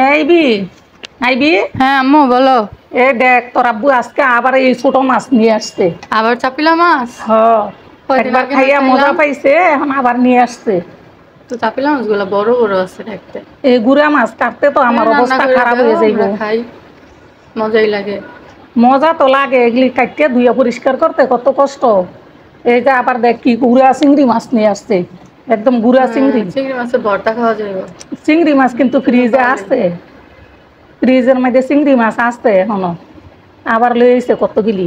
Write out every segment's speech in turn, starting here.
IB IB. হ্যাঁ আম্মু বলো। এ দেখ তোর আব্বু আজকে আবার এই ছোট মাছ নিয়ে আসছে। আবার চাপিলা মাছ? কয়দিন একবার আগে না খাইয়া মজা খাইলাম? পাইছে, এখন আবার নিয়ে আসছে। তো চাপিলা মাছগুলো বড় বড় আছে দেখতে। এই গুড়া মাছ কাটতে তো আমার রান্না অবস্থা করে খারাপ দাও, হয়ে যাইব। আমরা খাই, মজাই লাগে। মজা তো লাগে, এগুলি কাটতে ধুইয়া পরিষ্কার করতে কত কষ্ট। এই যে আবার দেখ কি গুড়া চিংড়ি মাছ নিয়ে আসছে, একদম গুড়া চিংড়ি। চিংড়ি মাছের ভর্তা খাওয়া যাবে। চিংড়ি মাছ কিন্তু ফ্রিজে আছে, ফ্রিজের মধ্যে চিংড়ি মাছ আছে এখনো। আবার লয়ে এসে কতগুলি,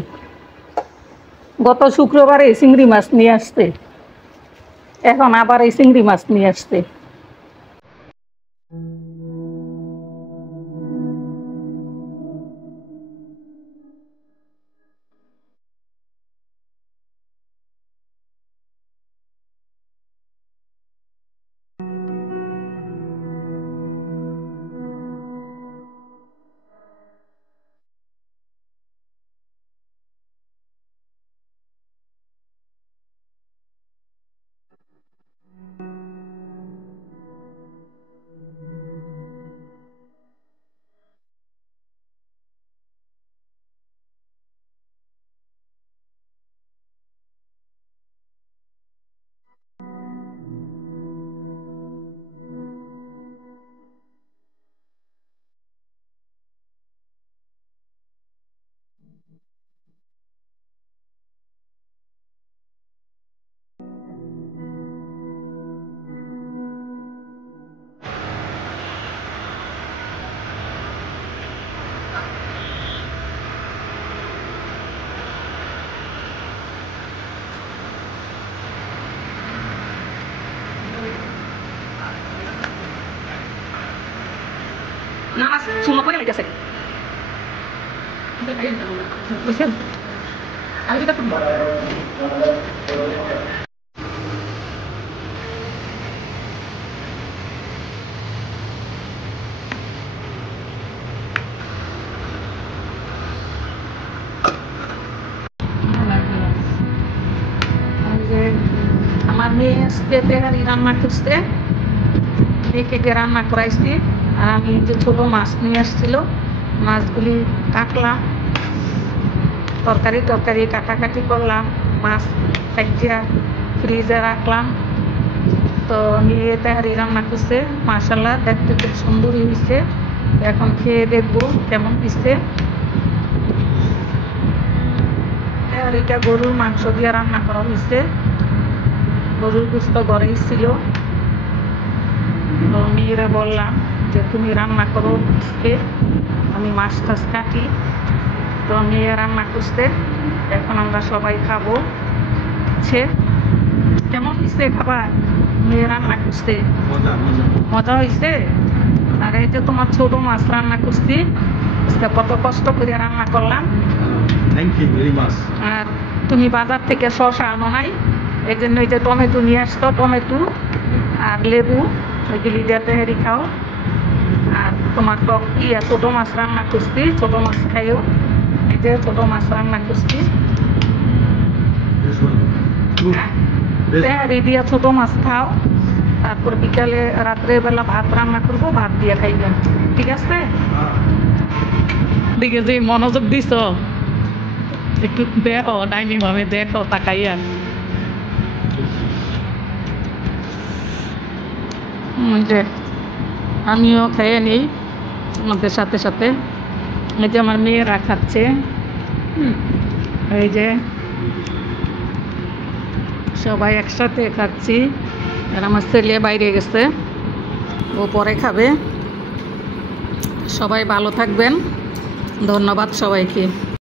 গত শুক্রবারে চিংড়ি মাছ নিয়ে আসছে, এখন আবার এই চিংড়ি মাছ নিয়ে আসছে। নামাজ শুনো করে লাগছে বুঝছেন। আমি এটা করব আমার মেয়ে আজকে তেহারি রান্না করছে, মেয়েকে রান্না করাইছি। আর আমি যে ছোট মাছ নিয়ে আসছিল, মাছগুলি কাটলাম, তরকারি কাটাকাটি করলাম, মাছ কাটিয়া ফ্রিজে রাখলাম। তো মেয়ে তেহারি রান্না করছে, মাশাআল্লাহ দেখতে খুব সুন্দরই হয়েছে। এখন খেয়ে দেখবো কেমন হয়েছে। তেহারিটা গরুর মাংস দিয়ে রান্না করা হয়েছে, গরুর গোশত ঘরেই ছিল। তো মেয়েরা বললাম যে তুমি রান্না করো, আমি মাছ টাছ কাটি। তো মেয়ে রান্না করতে, এখন আমরা সবাই খাবো। কেমন হয়েছে খাবার? মেয়ে রান্না করতে মজা হয়েছে। আর এই যে তোমার ছোট মাছ রান্না করছি, কত কষ্ট করে রান্না করলাম। আর তুমি বাজার থেকে শসা আনো নাই, এই জন্য এই যে টমেটো নিয়ে আসতো, টমেটো আর লেবু, ওইগুলি দিয়ে তেহারি খাও। আর তোমার টক ছোট মাছ রান্না করছি, ছোট মাছ খাইও। এই যে ছোট মাছ রান্না করছি, তেহারি দিয়া ছোট মাছ খাও। তারপর বিকালে রাত্রে বেলা ভাত রান্না করবো, ভাত দিয়ে খাইবেন, ঠিক আছে? দিকে যে মনোযোগ দিছ একটু দেখো, ডাইনিং ভাবে দেখো তাকাইয়া। যে আমিও খেয়ে নিই আমাদের সাথে সাথে। এই যে আমার মেয়েরা খাচ্ছে, এই যে সবাই একসাথে খাচ্ছি। আর আমার ছেলে বাইরে গেছে, ও পরে খাবে। সবাই ভালো থাকবেন, ধন্যবাদ সবাইকে।